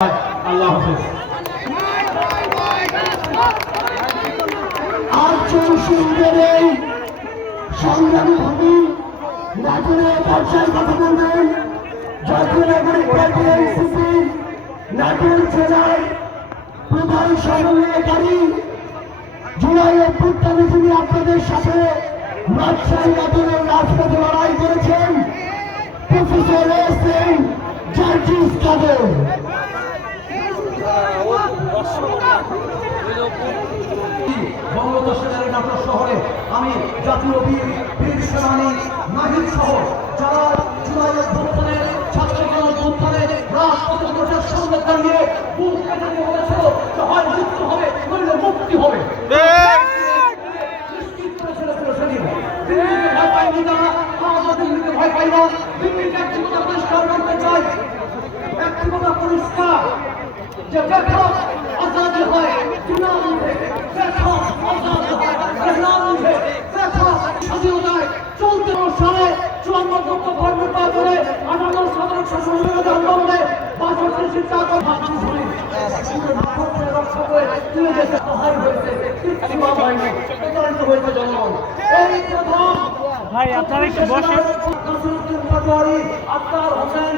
আল্লাহ হাফেজ। আজ চৌষট্টির এই সংগ্রামী ভূমি নাটোরের পর্যায়ে কথা বলবেন জাতীয় নাগরিক পার্টি এনসিপি নাটোর জেলার প্রধান সমন্বয়কারী জুলাই অভ্যুত্থানে যিনি আপনাদের সাথে রাজশাহী নাটোরের রাজপথে লড়াই করেছেন প্রফেসর এস.এম. জার্জিস কাদের। বঙ্গোপসাগরের নাটোর শহরে আমি জাতীয় বীর সেনানী নাহিদ সহ যারা জুলাই অভ্যুত্থানের ছাত্রগণ অভ্যুত্থানে রাজপথের সামনে দাঁড়িয়ে বুক পেতে বলেছিল যে হয় মৃত্যু হবে নইলে মুক্তি হবে। ভয় পাইনি তারা, আমাদের দিল্লিতে ভয় পাই না। দিল্লির একটি কথা পরিষ্কার করতে চাই, একটি কথা পরিষ্কার যে ব্যাপক আজাদি হয় চুনাव উঠে, ব্যাপক আজাদি হয় রেহনাম উঠে, ব্যাপক স্বাধীনতায় চলতে সালে 54 ভোট নির্বাচনে 58 সাধারণ শাসনের আন্দোলনে 62 সিদ্ধান্ত ভাবছি শুনি রক্ষা করে তুলে যেতে সহায় হয়েছে, কিছু হয়নি, প্রতারিত হয়েছে জনগণ। এই প্রথম ভাই আপনারা একটু বসে আক্তার হোসেন